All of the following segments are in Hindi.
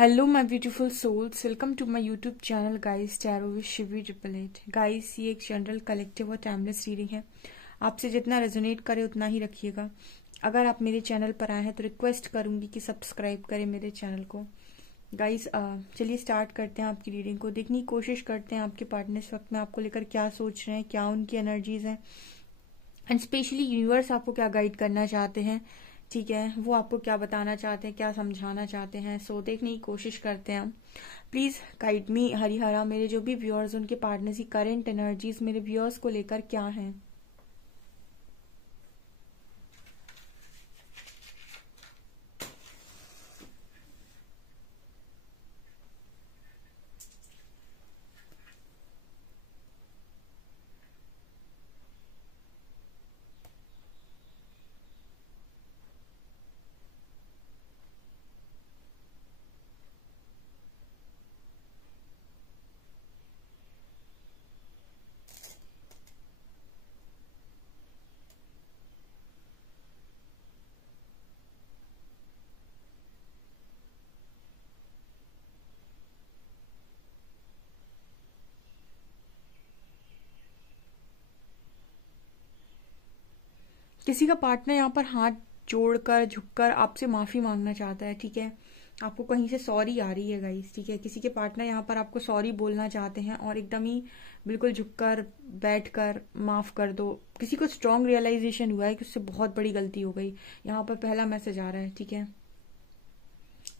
Hello my beautiful souls, welcome to my YouTube channel guys tarot with Shivi 888। Guys, ये एक जनरल कलेक्टिव और टाइमलेस रीडिंग है। आपसे जितना रेजोनेट करे उतना ही रखिएगा। अगर आप मेरे चैनल पर आए हैं तो रिक्वेस्ट करूंगी कि सब्सक्राइब करें मेरे चैनल को। गाइस, चलिए स्टार्ट करते हैं आपकी रीडिंग को। देखने की कोशिश करते हैं आपके पार्टनर इस वक्त में आपको लेकर क्या सोच रहे हैं, क्या उनकी एनर्जीज हैं, एंड स्पेशली यूनिवर्स आपको क्या गाइड करना चाहते हैं। ठीक है, वो आपको क्या बताना चाहते हैं, क्या समझाना चाहते हैं। सो देखने की कोशिश करते हैं हम। Please guide me Harihara. मेरे जो भी व्यूअर्स, उनके पार्टनर्स की करंट एनर्जीज मेरे व्यूअर्स को लेकर क्या है। किसी का पार्टनर यहाँ पर हाथ जोड़कर झुककर आपसे माफी मांगना चाहता है। ठीक है, आपको कहीं से सॉरी आ रही है गाइस। ठीक है, किसी के पार्टनर यहाँ पर आपको सॉरी बोलना चाहते हैं और एकदम ही बिल्कुल झुककर बैठकर माफ कर दो। किसी को स्ट्रांग रियलाइजेशन हुआ है कि उससे बहुत बड़ी गलती हो गई। यहाँ पर पहला मैसेज आ रहा है। ठीक है,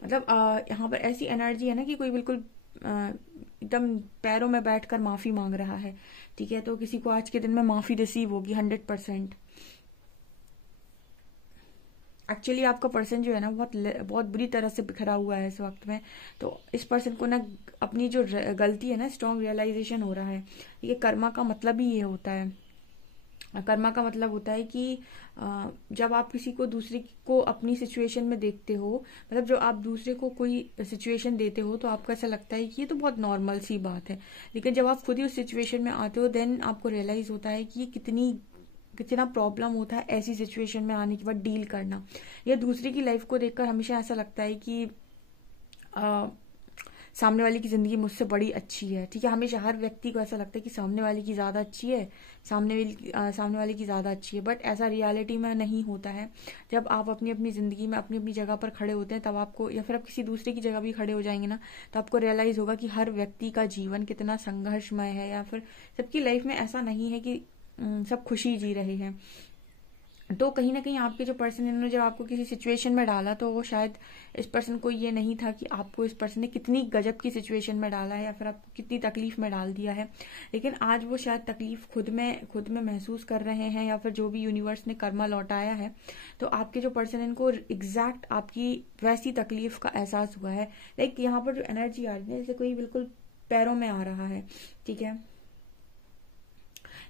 मतलब यहाँ पर ऐसी एनर्जी है ना कि कोई बिल्कुल एकदम पैरों में बैठकर माफी मांग रहा है। ठीक है, तो किसी को आज के दिन में माफी रिसीव होगी 100%। एक्चुअली आपका पर्सन जो है ना बहुत बहुत बुरी तरह से बिखरा हुआ है इस वक्त में। तो इस पर्सन को ना अपनी जो गलती है ना, स्ट्रांग रियलाइजेशन हो रहा है। ये कर्मा का मतलब ही ये होता है। कर्मा का मतलब होता है कि जब आप किसी को दूसरे को अपनी सिचुएशन में देखते हो, मतलब जो आप दूसरे को कोई सिचुएशन देते हो तो आपको ऐसा लगता है कि ये तो बहुत नॉर्मल सी बात है। लेकिन जब आप खुद ही उस सिचुएशन में आते हो देन आपको रियलाइज होता है कि ये कितना प्रॉब्लम होता है ऐसी सिचुएशन में आने के बाद डील करना। या दूसरे की लाइफ को देखकर हमेशा ऐसा लगता है कि सामने वाले की जिंदगी मुझसे बड़ी अच्छी है। ठीक है, हमेशा हर व्यक्ति को ऐसा लगता है कि सामने वाले की ज्यादा अच्छी है, सामने वाले की ज्यादा अच्छी है। बट ऐसा रियलिटी में नहीं होता है। जब आप अपनी अपनी जिंदगी में अपनी अपनी जगह पर खड़े होते हैं तब आपको, या फिर आप किसी दूसरे की जगह भी खड़े हो जाएंगे ना, तो आपको रियलाइज होगा कि हर व्यक्ति का जीवन कितना संघर्षमय है। या फिर सबकी लाइफ में ऐसा नहीं है कि सब खुशी जी रहे हैं। तो कहीं ना कहीं आपके जो पर्सन, इन्होंने जब आपको किसी सिचुएशन में डाला तो वो शायद इस पर्सन को ये नहीं था कि आपको इस पर्सन ने कितनी गजब की सिचुएशन में डाला है या फिर आपको कितनी तकलीफ में डाल दिया है। लेकिन आज वो शायद तकलीफ खुद में महसूस कर रहे हैं, या फिर जो भी यूनिवर्स ने कर्मा लौटाया है। तो आपके जो पर्सन, इनको एग्जैक्ट आपकी वैसी तकलीफ का एहसास हुआ है। लाइक यहाँ पर जो एनर्जी आ रही है जैसे कोई बिल्कुल पैरों में आ रहा है। ठीक है,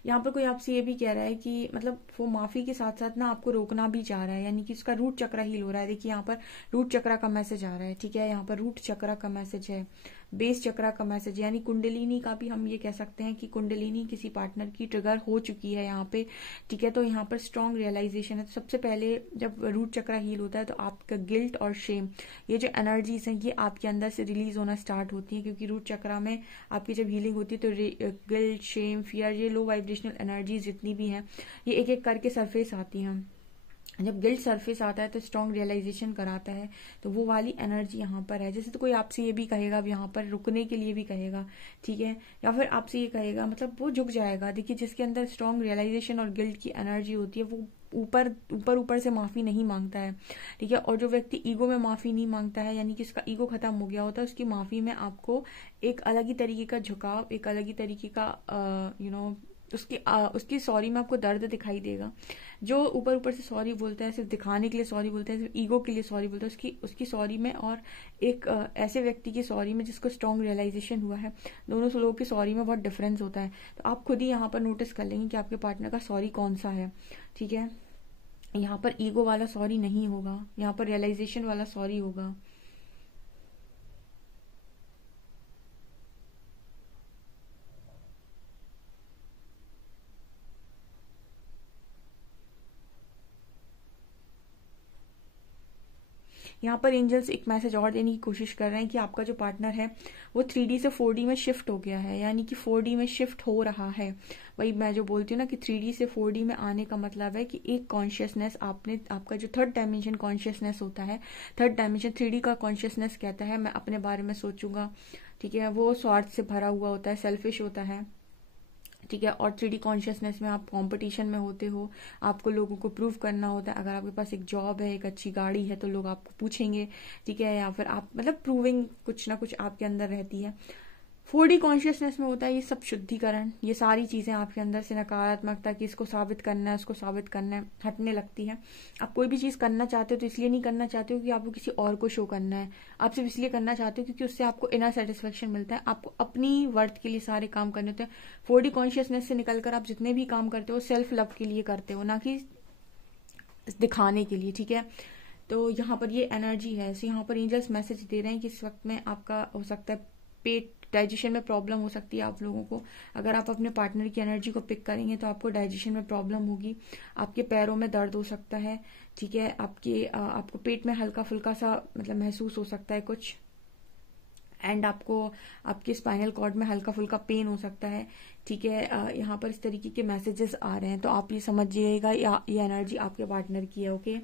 यहाँ पर कोई आपसे ये भी कह रहा है कि मतलब वो माफी के साथ साथ ना आपको रोकना भी चाह रहा है, यानी कि उसका रूट चक्र हील हो रहा है। देखिए यहाँ पर रूट चक्र का मैसेज आ रहा है। ठीक है, यहाँ पर रूट चक्र का मैसेज है, बेस चक्र का मैसेज, यानी कुंडलिनी का भी हम ये कह सकते हैं कि कुंडलिनी किसी पार्टनर की ट्रिगर हो चुकी है यहाँ पे। ठीक है, तो यहाँ पर स्ट्रांग रियलाइजेशन है। तो सबसे पहले जब रूट चक्र हील होता है तो आपका गिल्ट और शेम, ये जो एनर्जीज हैं ये आपके अंदर से रिलीज होना स्टार्ट होती है। क्योंकि रूट चक्र में आपकी जब हीलिंग होती है तो गिल्ट, शेम, फियर, ये लो वाइब्रेशनल एनर्जीज जितनी भी हैं ये एक एक करके सरफेस आती हैं। जब गिल्ट सरफेस आता है तो स्ट्रांग रियलाइजेशन कराता है। तो वो वाली एनर्जी यहाँ पर है। जैसे तो कोई आपसे ये भी कहेगा, अब यहाँ पर रुकने के लिए भी कहेगा। ठीक है, या फिर आपसे ये कहेगा, मतलब वो झुक जाएगा। देखिए, जिसके अंदर स्ट्रांग रियलाइजेशन और गिल्ट की एनर्जी होती है वो ऊपर से माफी नहीं मांगता है। ठीक है, और जो व्यक्ति ईगो में माफी नहीं मांगता है, यानी कि उसका ईगो खत्म हो गया होता है, उसकी माफी में आपको एक अलग ही तरीके का झुकाव, एक अलग ही तरीके का उसकी सॉरी में आपको दर्द दिखाई देगा। जो ऊपर ऊपर से सॉरी बोलता है, सिर्फ दिखाने के लिए सॉरी बोलता है, सिर्फ ईगो के लिए सॉरी बोलता है, उसकी सॉरी में और एक ऐसे व्यक्ति की सॉरी में जिसको स्ट्रांग रियलाइजेशन हुआ है, दोनों लोगों की सॉरी में बहुत डिफरेंस होता है। तो आप खुद ही यहाँ पर नोटिस कर लेंगे कि आपके पार्टनर का सॉरी कौन सा है। ठीक है, यहाँ पर ईगो वाला सॉरी नहीं होगा, यहाँ पर रियलाइजेशन वाला सॉरी होगा। यहाँ पर एंजल्स एक मैसेज और देने की कोशिश कर रहे हैं कि आपका जो पार्टनर है वो 3D से 4D में शिफ्ट हो गया है, यानी कि 4D में शिफ्ट हो रहा है। वही मैं जो बोलती हूँ ना कि 3D से 4D में आने का मतलब है कि एक कॉन्शियसनेस आपका जो थर्ड डायमेंशन कॉन्शियसनेस होता है, थर्ड डायमेंशन 3D का कॉन्शियसनेस कहता है मैं अपने बारे में सोचूंगा, ठीक है, वो स्वार्थ से भरा हुआ होता है, सेल्फिश होता है, ठीक है। और 3D कॉन्शियसनेस में आप कंपटीशन में होते हो, आपको लोगों को प्रूव करना होता है। अगर आपके पास एक जॉब है, एक अच्छी गाड़ी है, तो लोग आपको पूछेंगे, ठीक है, या फिर आप मतलब प्रूविंग कुछ ना कुछ आपके अंदर रहती है। 4D कॉन्शियसनेस में होता है ये सब शुद्धिकरण, ये सारी चीजें आपके अंदर से नकारात्मकता की इसको साबित करना है, उसको साबित करना है, हटने लगती है। आप कोई भी चीज करना चाहते हो तो इसलिए नहीं करना चाहते हो कि आपको किसी और को शो करना है, आप सिर्फ इसलिए करना चाहते हो क्योंकि उससे आपको इनर सेटिस्फेक्शन मिलता है। आपको अपनी वर्थ के लिए सारे काम करने होते हैं। 4D कॉन्शियसनेस से निकलकर आप जितने भी काम करते हो सेल्फ लव के लिए करते हो, ना कि दिखाने के लिए, ठीक है। तो यहाँ पर ये एनर्जी है। सो यहाँ पर एंजल्स मैसेज दे रहे हैं कि इस वक्त में आपका हो सकता है पेट डाइजेशन में प्रॉब्लम हो सकती है आप लोगों को। अगर आप अपने पार्टनर की एनर्जी को पिक करेंगे तो आपको डाइजेशन में प्रॉब्लम होगी, आपके पैरों में दर्द हो सकता है, ठीक है, आपको पेट में हल्का फुल्का सा मतलब महसूस हो सकता है कुछ, एंड आपको आपके स्पाइनल कॉर्ड में हल्का फुल्का पेन हो सकता है, ठीक है। यहाँ पर इस तरीके के मैसेजेस आ रहे हैं, तो आप ये समझिएगा ये एनर्जी आपके पार्टनर की है, ओके।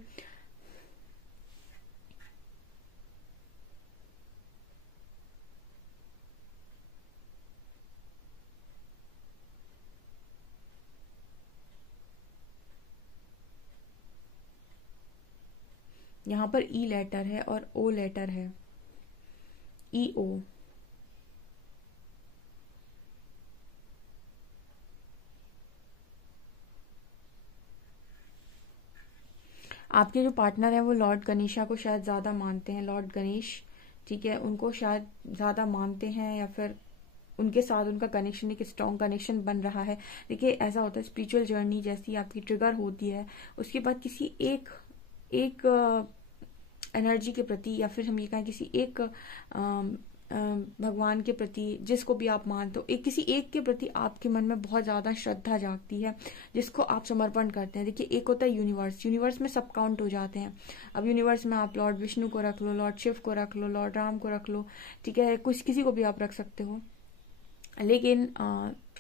यहाँ पर ई लेटर है और ओ लेटर है, ई ओ। आपके जो पार्टनर है वो लॉर्ड गणेशा को शायद ज्यादा मानते हैं, लॉर्ड गणेश, ठीक है, उनको शायद ज्यादा मानते हैं, या फिर उनके साथ उनका कनेक्शन एक स्ट्रॉन्ग कनेक्शन बन रहा है। देखिए ऐसा होता है स्पिरिचुअल जर्नी जैसी आपकी ट्रिगर होती है, उसके बाद किसी एक एक एनर्जी के प्रति, या फिर हम ये कहें किसी एक भगवान के प्रति, जिसको भी आप मानते हो, किसी एक के प्रति आपके मन में बहुत ज्यादा श्रद्धा जागती है, जिसको आप समर्पण करते हैं। देखिए एक होता है यूनिवर्स, यूनिवर्स में सब काउंट हो जाते हैं। अब यूनिवर्स में आप लॉर्ड विष्णु को रख लो, लॉर्ड शिव को रख लो, लॉर्ड राम को रख लो, ठीक है, कुछ किसी को भी आप रख सकते हो, लेकिन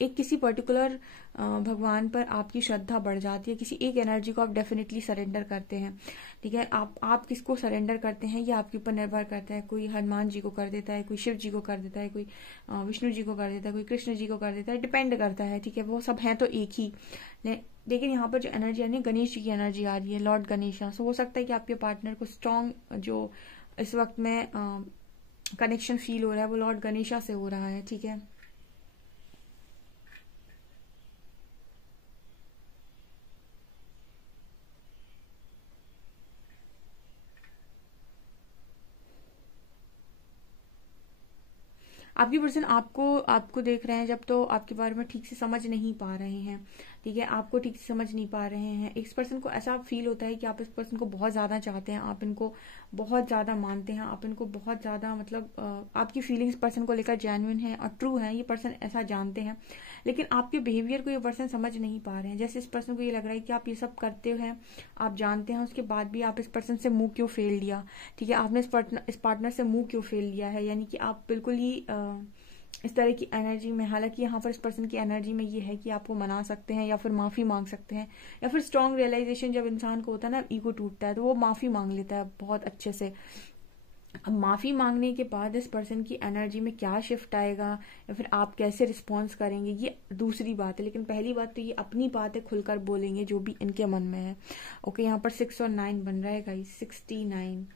एक किसी पर्टिकुलर भगवान पर आपकी श्रद्धा बढ़ जाती है, किसी एक एनर्जी को आप डेफिनेटली सरेंडर करते हैं, ठीक है। आप किसको सरेंडर करते हैं ये आपके ऊपर निर्भर करता है। कोई हनुमान जी को कर देता है, कोई शिव जी को कर देता है, कोई विष्णु जी को कर देता है, कोई कृष्ण जी को कर देता है, डिपेंड करता है, ठीक है, वो सब हैं तो एक ही। लेकिन यहाँ पर जो एनर्जी आ रही है गणेश जी की एनर्जी आ रही है, लॉर्ड गणेशा। सो हो सकता है कि आपके पार्टनर को स्ट्रॉन्ग जो इस वक्त में कनेक्शन फील हो रहा है वो लॉर्ड गणेशा से हो रहा है, ठीक है। आपकी पर्सन आपको आपको देख रहे हैं जब, तो आपके बारे में ठीक से समझ नहीं पा रहे हैं, ठीक है, आपको ठीक से समझ नहीं पा रहे हैं। इस पर्सन को ऐसा फील होता है कि आप इस पर्सन को बहुत ज्यादा चाहते हैं, आप इनको बहुत ज्यादा मानते हैं, आप इनको बहुत ज्यादा मतलब आपकी फीलिंग्स पर्सन को लेकर जेन्युइन है और ट्रू है, ये पर्सन ऐसा जानते हैं। लेकिन आपके बिहेवियर को ये पर्सन समझ नहीं पा रहे हैं। जैसे इस पर्सन को ये लग रहा है कि आप ये सब करते हैं, आप जानते हैं, उसके बाद भी आप इस पर्सन से मुंह क्यों फेर लिया, ठीक है, आपने इस पार्टनर से मुंह क्यों फेर लिया है, यानी कि आप बिल्कुल ही इस तरह की एनर्जी में, हालांकि यहाँ पर इस पर्सन की एनर्जी में ये है कि आपको मना सकते हैं या फिर माफी मांग सकते हैं, या फिर स्ट्रॉन्ग रियलाइजेशन जब इंसान को होता है ना, ईगो टूटता है, तो वो माफी मांग लेता है बहुत अच्छे से। अब माफी मांगने के बाद इस पर्सन की एनर्जी में क्या शिफ्ट आएगा, या फिर आप कैसे रिस्पॉन्स करेंगे, ये दूसरी बात है। लेकिन पहली बात तो ये अपनी बातें खुलकर बोलेंगे जो भी इनके मन में है, ओके। यहाँ पर 6 और 9 बन रहा है गाइस, 69।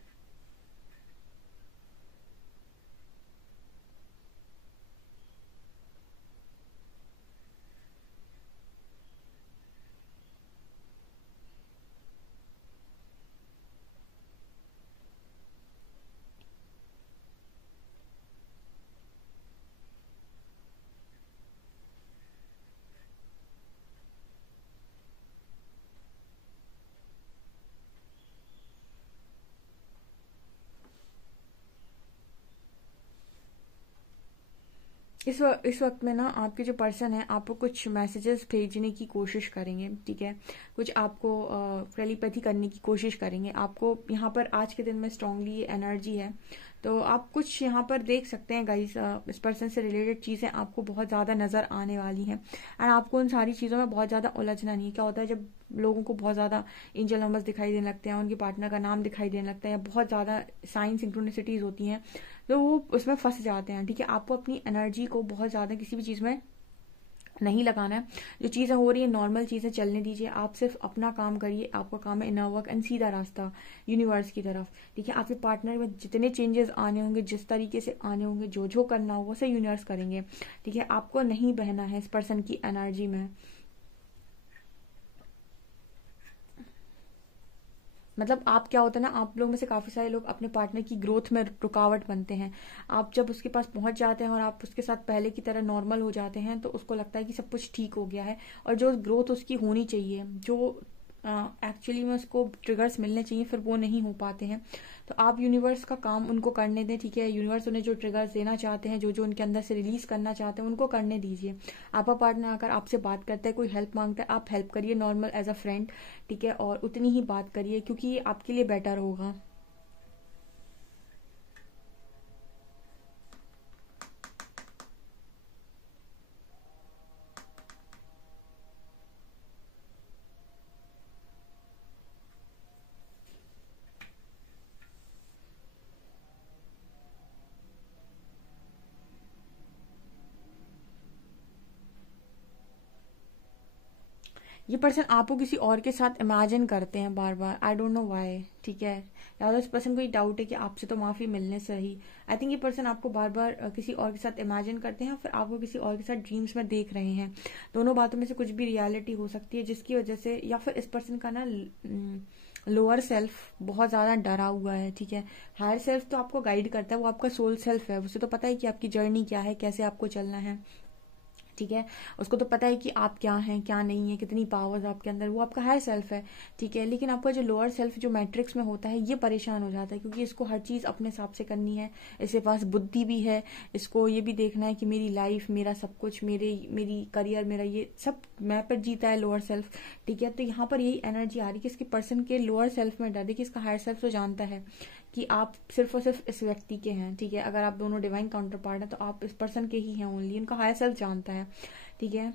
इस वक्त में ना आपके जो पर्सन है आपको कुछ मैसेजेस भेजने की कोशिश करेंगे, ठीक है। कुछ आपको टेलीपैथी करने की कोशिश करेंगे आपको। यहाँ पर आज के दिन में स्ट्रांगली एनर्जी है, तो आप कुछ यहाँ पर देख सकते हैं गाइस, इस पर्सन से रिलेटेड चीज़ें आपको बहुत ज़्यादा नज़र आने वाली हैं। एंड आपको उन सारी चीज़ों में बहुत ज़्यादा उलझना नहीं है। क्या होता है जब लोगों को बहुत ज़्यादा एंजल नंबर्स दिखाई देने लगते हैं, उनके पार्टनर का नाम दिखाई देने लगता है, या बहुत ज़्यादा साइन सिंक्रोनिसिटीज होती हैं, तो वो उसमें फंस जाते हैं, ठीक है। आपको अपनी एनर्जी को बहुत ज़्यादा किसी भी चीज़ में नहीं लगाना है। जो चीज़ें हो रही है नॉर्मल चीज़ें चलने दीजिए, आप सिर्फ अपना काम करिए। आपका काम है इनर वर्क एंड सीधा रास्ता यूनिवर्स की तरफ, ठीक है। आपके पार्टनर में जितने चेंजेस आने होंगे, जिस तरीके से आने होंगे, जो जो करना होगा उसे यूनिवर्स करेंगे, ठीक है। आपको नहीं बहना है इस पर्सन की एनर्जी में। मतलब आप क्या होता है ना, आप लोग में से काफी सारे लोग अपने पार्टनर की ग्रोथ में रुकावट बनते हैं। आप जब उसके पास पहुंच जाते हैं और आप उसके साथ पहले की तरह नॉर्मल हो जाते हैं, तो उसको लगता है कि सब कुछ ठीक हो गया है, और जो ग्रोथ उसकी होनी चाहिए, जो एक्चुअली में उसको ट्रिगर्स मिलने चाहिए, फिर वो नहीं हो पाते हैं। तो आप यूनिवर्स का काम उनको करने दें, ठीक है। यूनिवर्स उन्हें जो ट्रिगर्स देना चाहते हैं, जो जो उनके अंदर से रिलीज करना चाहते हैं, उनको करने दीजिए। आपका पार्टनर अगर आपसे बात करता है, कोई हेल्प मांगता है, आप हेल्प करिए नॉर्मल एज अ फ्रेंड, ठीक है। और उतनी ही बात करिए, क्योंकि ये आपके लिए बेटर होगा। ये पर्सन आपको किसी और के साथ इमेजिन करते हैं बार बार, आई डोंट नो व्हाई, ठीक है। या तो इस पर्सन को ये डाउट है कि आपसे तो माफी मिलने से ही, आई थिंक ये पर्सन आपको बार बार किसी और के साथ इमेजिन करते हैं, फिर आपको किसी और के साथ ड्रीम्स में देख रहे हैं। दोनों बातों में से कुछ भी रियलिटी हो सकती है, जिसकी वजह से, या फिर इस पर्सन का ना लोअर सेल्फ बहुत ज्यादा डरा हुआ है, ठीक है। हायर सेल्फ तो आपको गाइड करता है, वो आपका सोल सेल्फ है, उसे तो पता है कि आपकी जर्नी क्या है, कैसे आपको चलना है, ठीक है। उसको तो पता है कि आप क्या हैं, क्या नहीं है, कितनी पावर्स आपके अंदर, वो आपका हायर सेल्फ है, ठीक है। लेकिन आपका जो लोअर सेल्फ जो मैट्रिक्स में होता है, ये परेशान हो जाता है, क्योंकि इसको हर चीज अपने हिसाब से करनी है। इसके पास बुद्धि भी है, इसको ये भी देखना है कि मेरी लाइफ, मेरा सब कुछ, मेरी करियर, मेरा ये सब मैं पर जीता है लोअर सेल्फ, ठीक है। तो यहाँ पर यही एनर्जी आ रही है कि इसके पर्सन के लोअर सेल्फ में डर। देखिए इसका हायर सेल्फ तो जानता है कि आप सिर्फ और सिर्फ इस व्यक्ति के हैं, ठीक है। अगर आप दोनों डिवाइन काउंटर पार्ट हैं, तो आप इस पर्सन के ही हैं ओनली, उनका हायर सेल्फ जानता है, ठीक है।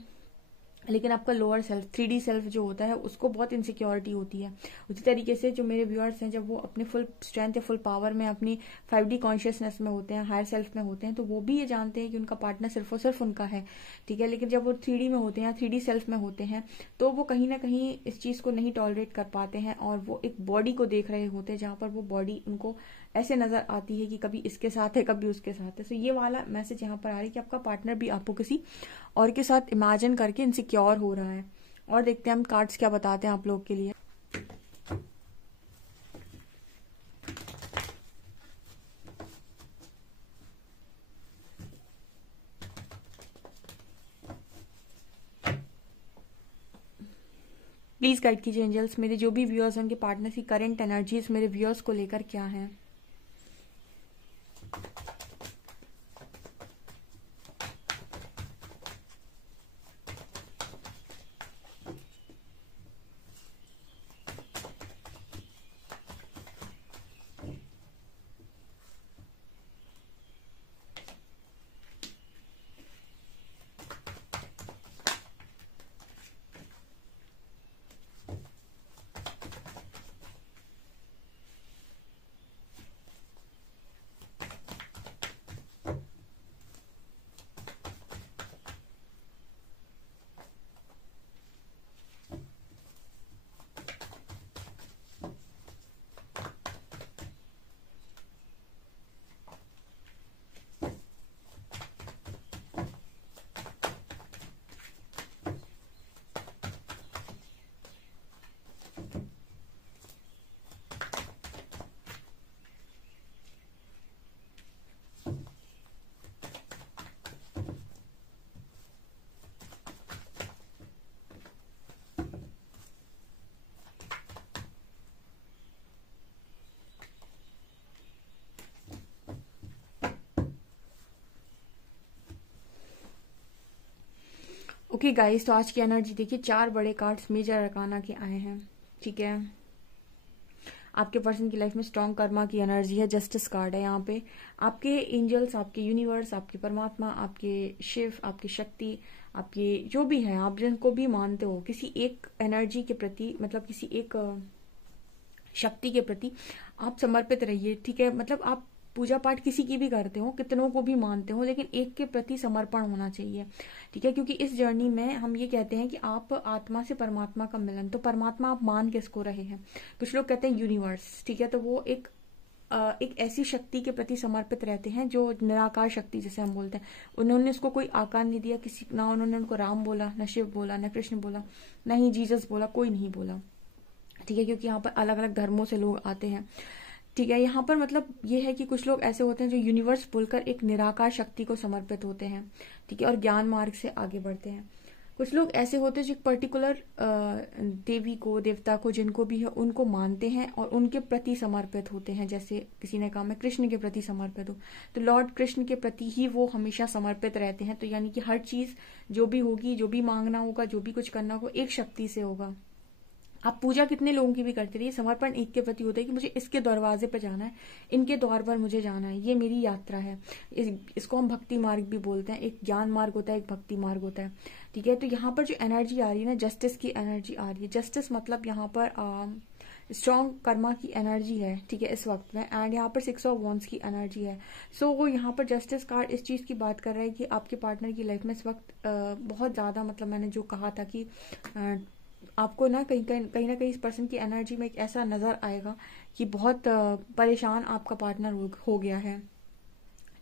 लेकिन आपका लोअर सेल्फ, 3D सेल्फ जो होता है, उसको बहुत इनसिक्योरिटी होती है। उसी तरीके से जो मेरे व्यूअर्स हैं, जब वो अपने फुल स्ट्रेंथ या फुल पावर में, अपनी 5D कॉन्शियसनेस में होते हैं, हायर सेल्फ में होते हैं, तो वो भी ये जानते हैं कि उनका पार्टनर सिर्फ और सिर्फ उनका है, ठीक है। लेकिन जब वो 3D में होते हैं, 3D सेल्फ में होते हैं, तो वो कहीं ना कहीं इस चीज को नहीं टॉलरेट कर पाते हैं, और वो एक बॉडी को देख रहे होते हैं, जहां पर वो बॉडी उनको ऐसे नजर आती है कि कभी इसके साथ है, कभी उसके साथ है। तो ये वाला मैसेज यहाँ पर आ रहा है कि आपका पार्टनर भी आपको किसी और के साथ इमेजिन करके इनसिक्योर हो रहा है। और देखते हैं हम कार्ड्स क्या बताते हैं आप लोग के लिए। प्लीज गाइड कीजिए एंजल्स, मेरे जो भी व्यूअर्स हैं उनके पार्टनर की करंट एनर्जीज मेरे व्यूअर्स को लेकर क्या है। ओके गाइस, तो आज की एनर्जी देखिए, 4 बड़े कार्ड्स मेजर अरकाना के आए हैं। ठीक है, आपके पर्सन की लाइफ में स्ट्रॉन्ग कर्मा की एनर्जी है। जस्टिस कार्ड है यहाँ पे। आपके एंजल्स, आपके यूनिवर्स, आपके परमात्मा, आपके शिव, आपकी शक्ति, आपके जो भी है, आप जिनको भी मानते हो, किसी एक एनर्जी के प्रति, मतलब किसी एक शक्ति के प्रति आप समर्पित रहिए। ठीक है, मतलब आप पूजा पाठ किसी की भी करते हो, कितनों को भी मानते हो, लेकिन एक के प्रति समर्पण होना चाहिए। ठीक है, क्योंकि इस जर्नी में हम ये कहते हैं कि आप आत्मा से परमात्मा का मिलन, तो परमात्मा आप मान किसको रहे हैं? कुछ लोग कहते हैं यूनिवर्स। ठीक है, तो वो एक ऐसी शक्ति के प्रति समर्पित रहते हैं जो निराकार शक्ति जिसे हम बोलते हैं। उन्होंने उसको कोई आकार नहीं दिया, किसी ना उन्होंने उनको राम बोला, न शिव बोला, न कृष्ण बोला, न ही जीसस बोला, कोई नहीं बोला। ठीक है, क्योंकि यहाँ पर अलग अलग धर्मों से लोग आते हैं। ठीक है, यहाँ पर मतलब ये है कि कुछ लोग ऐसे होते हैं जो यूनिवर्स बोलकर एक निराकार शक्ति को समर्पित होते हैं। ठीक है, और ज्ञान मार्ग से आगे बढ़ते हैं। कुछ लोग ऐसे होते हैं जो एक पर्टिकुलर देवी को, देवता को, जिनको भी है उनको मानते हैं और उनके प्रति समर्पित होते हैं। जैसे किसी ने कहा मैं कृष्ण के प्रति समर्पित हूँ, तो लॉर्ड कृष्ण के प्रति ही वो हमेशा समर्पित रहते हैं। तो यानी कि हर चीज जो भी होगी, जो भी मांगना होगा, जो भी कुछ करना होगा, एक शक्ति से होगा। आप पूजा कितने लोगों की भी करते रहिए, समर्पण एक के प्रति होता है कि मुझे इसके दरवाजे पर जाना है, इनके द्वार पर मुझे जाना है, ये मेरी यात्रा है। इसको हम भक्ति मार्ग भी बोलते हैं। एक ज्ञान मार्ग होता है, एक भक्ति मार्ग होता है। ठीक है, तो यहाँ पर जो एनर्जी आ रही है ना, जस्टिस की एनर्जी आ रही है। जस्टिस मतलब यहाँ पर स्ट्रॉन्ग कर्मा की एनर्जी है। ठीक है, इस वक्त में, एंड यहाँ पर 6 ऑफ वॉन्ड्स की एनर्जी है। सो वो यहाँ पर जस्टिस कार्ड इस चीज की बात कर रहा है कि आपके पार्टनर की लाइफ में इस वक्त बहुत ज्यादा, मतलब मैंने जो कहा था कि आपको ना कहीं ना कहीं इस पर्सन की एनर्जी में एक ऐसा नजर आएगा कि बहुत परेशान आपका पार्टनर हो गया है।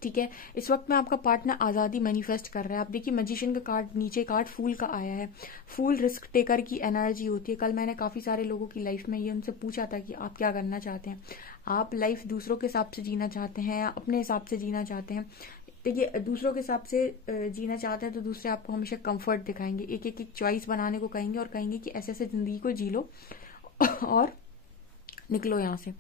ठीक है, इस वक्त में आपका पार्टनर आजादी मैनिफेस्ट कर रहा है। आप देखिए, मैजिशियन का कार्ड, नीचे कार्ड फूल का आया है। फूल रिस्क टेकर की एनर्जी होती है। कल मैंने काफी सारे लोगों की लाइफ में ये उनसे पूछा था कि आप क्या करना चाहते हैं, आप लाइफ दूसरों के हिसाब से जीना चाहते हैं या अपने हिसाब से जीना चाहते हैं? देखिए, दूसरों के हिसाब से जीना चाहते हैं तो दूसरे आपको हमेशा कंफर्ट दिखाएंगे, एक एक चॉइस बनाने को कहेंगे और कहेंगे कि ऐसे ऐसे जिंदगी को जी लो और निकलो यहाँ से।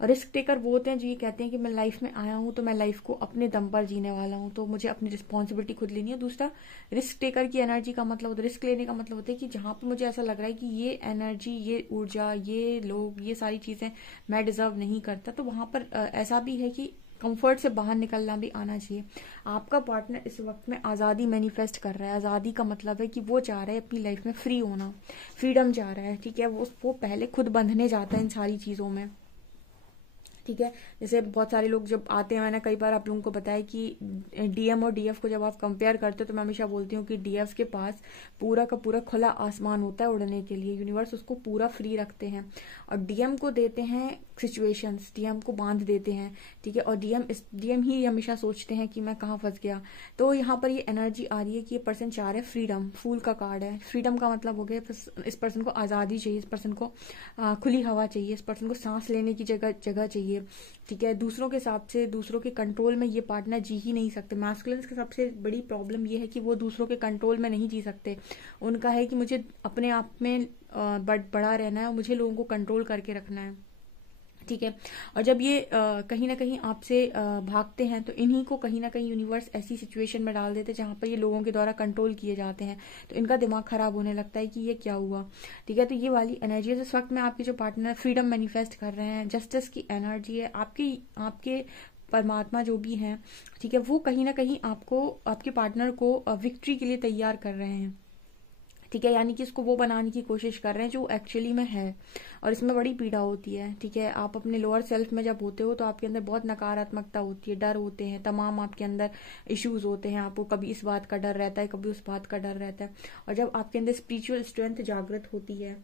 और रिस्क टेकर वो होते हैं जो ये कहते हैं कि मैं लाइफ में आया हूँ तो मैं लाइफ को अपने दम पर जीने वाला हूँ, तो मुझे अपनी रिस्पॉन्सिबिलिटी खुद लेनी है। दूसरा, रिस्क टेकर की एनर्जी का मतलब होता है, रिस्क लेने का मतलब होता है कि जहां पर मुझे ऐसा लग रहा है कि ये एनर्जी, ये ऊर्जा, ये लोग, ये सारी चीजें मैं डिजर्व नहीं करता, तो वहां पर ऐसा भी है कि कंफर्ट से बाहर निकलना भी आना चाहिए। आपका पार्टनर इस वक्त में आजादी मैनिफेस्ट कर रहा है। आजादी का मतलब है कि वो चाह रहा है अपनी लाइफ में फ्री होना, फ्रीडम चाह रहा है। ठीक है, वो पहले खुद बंधने जाता है इन सारी चीजों में। ठीक है, जैसे बहुत सारे लोग जब आते हैं, मैंने कई बार आप लोगों को बताया कि डीएम और डीएफ को जब आप कंपेयर करते हो तो मैं हमेशा बोलती हूँ कि डीएफ के पास पूरा का पूरा खुला आसमान होता है उड़ने के लिए, यूनिवर्स उसको पूरा फ्री रखते हैं, और डीएम को देते हैं सिचुएशंस, डीएम को बांध देते हैं। ठीक है, और डीएम ही हमेशा सोचते हैं कि मैं कहाँ फंस गया। तो यहाँ पर ये एनर्जी आ रही है कि ये पर्सन चाह रहे फ्रीडम। फूल का कार्ड है, फ्रीडम का मतलब हो गया इस पर्सन को आजादी चाहिए, इस पर्सन को खुली हवा चाहिए, इस पर्सन को सांस लेने की जगह चाहिए। ठीक है, दूसरों के हिसाब से, दूसरों के कंट्रोल में ये पार्टनर जी ही नहीं सकते। मैस्कुलिन्स की सबसे बड़ी प्रॉब्लम ये है कि वो दूसरों के कंट्रोल में नहीं जी सकते। उनका है कि मुझे अपने आप में बड़ा रहना है, मुझे लोगों को कंट्रोल करके रखना है। ठीक है, और जब ये कहीं ना कहीं आपसे भागते हैं तो इन्हीं को कहीं ना कहीं यूनिवर्स ऐसी सिचुएशन में डाल देते हैं जहां पर ये लोगों के द्वारा कंट्रोल किए जाते हैं, तो इनका दिमाग खराब होने लगता है कि ये क्या हुआ। ठीक है, तो ये वाली एनर्जी है। इस वक्त में आपके जो पार्टनर फ्रीडम मैनिफेस्ट कर रहे हैं, जस्टिस की एनर्जी है। आपके परमात्मा जो भी हैं, ठीक है, वो कहीं ना कहीं आपको, आपके पार्टनर को विक्ट्री के लिए तैयार कर रहे हैं। ठीक है, यानी कि इसको वो बनाने की कोशिश कर रहे हैं जो एक्चुअली में है, और इसमें बड़ी पीड़ा होती है। ठीक है, आप अपने लोअर सेल्फ में जब होते हो तो आपके अंदर बहुत नकारात्मकता होती है, डर होते हैं, तमाम आपके अंदर इश्यूज होते हैं। आपको कभी इस बात का डर रहता है, कभी उस बात का डर रहता है, और जब आपके अंदर स्पिरिचुअल स्ट्रेंथ जागृत होती है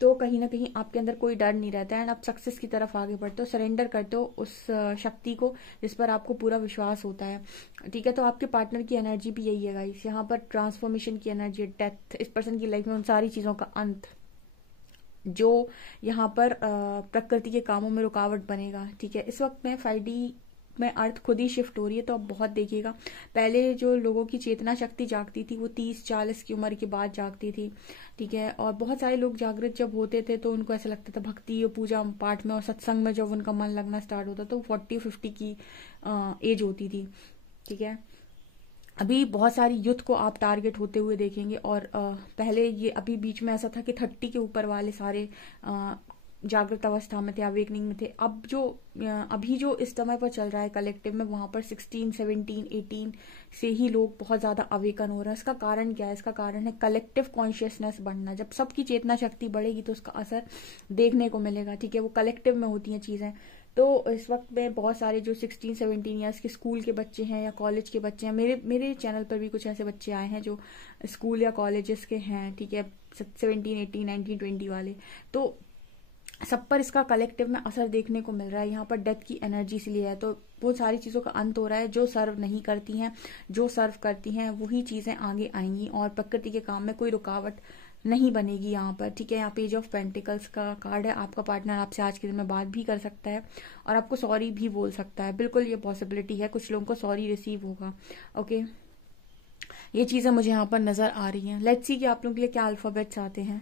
तो कहीं ना कहीं आपके अंदर कोई डर नहीं रहता है, एंड आप सक्सेस की तरफ आगे बढ़ते हो, सरेंडर करते हो उस शक्ति को जिस पर आपको पूरा विश्वास होता है। ठीक है, तो आपके पार्टनर की एनर्जी भी यही है गाइस। यहाँ पर ट्रांसफॉर्मेशन की एनर्जी, डेथ, इस पर्सन की लाइफ में उन सारी चीजों का अंत जो यहाँ पर प्रकृति के कामों में रुकावट बनेगा। ठीक है, इस वक्त में 5D में अर्थ खुद ही शिफ्ट हो रही है, तो आप बहुत देखिएगा। पहले जो लोगों की चेतना शक्ति जागती थी वो 30-40 की उम्र के बाद जागती थी। ठीक है, और बहुत सारे लोग जागृत जब होते थे तो उनको ऐसा लगता था भक्ति और पूजा पाठ में और सत्संग में जब उनका मन लगना स्टार्ट होता तो 40-50 की एज होती थी। ठीक है, अभी बहुत सारी यूथ को आप टारगेट होते हुए देखेंगे। और पहले ये अभी बीच में ऐसा था कि 30 के ऊपर वाले सारे जागृत अवस्था में थे, अवेकनिंग में थे। अब जो अभी जो इस समय पर चल रहा है कलेक्टिव में, वहां पर 16, 17, 18 से ही लोग बहुत ज्यादा अवेकन हो रहे हैं। इसका कारण क्या है? इसका कारण है कलेक्टिव कॉन्शियसनेस बढ़ना। जब सबकी चेतना शक्ति बढ़ेगी तो उसका असर देखने को मिलेगा, ठीक है। वो कलेक्टिव में होती हैं चीजें। तो इस वक्त में बहुत सारे जो 16, 17 ईयर्स के स्कूल के बच्चे हैं या कॉलेज के बच्चे हैं, मेरे चैनल पर भी कुछ ऐसे बच्चे आए हैं जो स्कूल या कॉलेजेस के हैं, ठीक है, 17, 18, 19, 20 वाले। तो सब पर इसका कलेक्टिव में असर देखने को मिल रहा है। यहाँ पर डेथ की एनर्जी इसलिए है, तो वो सारी चीजों का अंत हो रहा है। जो सर्व नहीं करती हैं, जो सर्व करती हैं, वही चीजें आगे आएंगी और प्रकृति के काम में कोई रुकावट नहीं बनेगी यहाँ पर, ठीक है। यहाँ पेज ऑफ पेंटिकल्स का कार्ड है। आपका पार्टनर आपसे आज के दिन में बात भी कर सकता है और आपको सॉरी भी बोल सकता है। बिल्कुल ये पॉसिबिलिटी है। कुछ लोगों को सॉरी रिसीव होगा। ओके, ये चीजें मुझे यहाँ पर नजर आ रही हैं। लेट्स सी कि आप लोगों के लिए क्या अल्फाबेट्स आते हैं।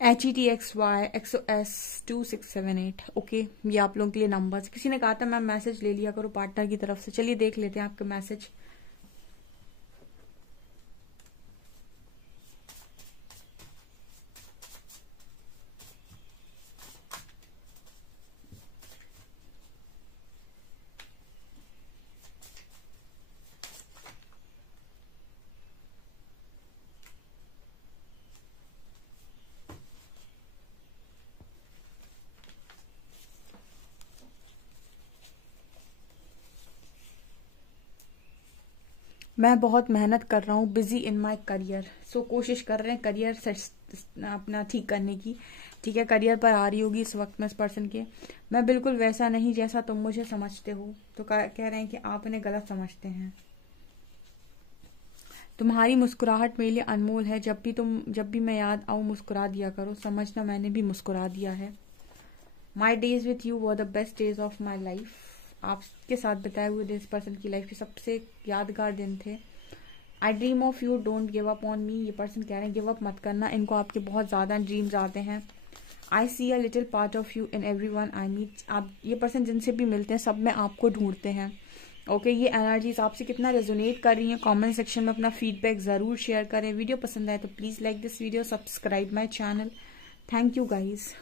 HETXY XOS 2678। ओके, ये आप लोगों के लिए नंबर्स। किसी ने कहा था मैम मैसेज ले लिया करो पार्टनर की तरफ से। चलिए देख लेते हैं आपके मैसेज। मैं बहुत मेहनत कर रहा हूँ, बिजी इन माई करियर। सो कोशिश कर रहे हैं करियर अपना ठीक करने की, ठीक है। करियर पर आ रही होगी इस वक्त में इस पर्सन के। मैं बिल्कुल वैसा नहीं जैसा तुम मुझे समझते हो। तो कह रहे हैं कि आप इन्हें गलत समझते हैं। तुम्हारी मुस्कुराहट मेरे लिए अनमोल है। जब भी मैं याद आऊँ मुस्कुरा दिया करो। समझना मैंने भी मुस्कुरा दिया है। My days with you were the best days of my life. आपके साथ बिताए हुए दिन इस पर्सन की लाइफ के सबसे यादगार दिन थे। आई dream of you, don't give up on me. ये पर्सन कह रहे हैं गिव अप मत करना। इनको आपके बहुत ज्यादा ड्रीम्स आते हैं। I see a little part of you in every one I meet. आप ये पर्सन जिनसे भी मिलते हैं सब में आपको ढूंढते हैं। ओके, ये एनर्जीज आपसे कितना रेजोनेट कर रही हैं, कमेंट सेक्शन में अपना फीडबैक जरूर शेयर करें। वीडियो पसंद आए तो please like this video, subscribe my channel. Thank you guys.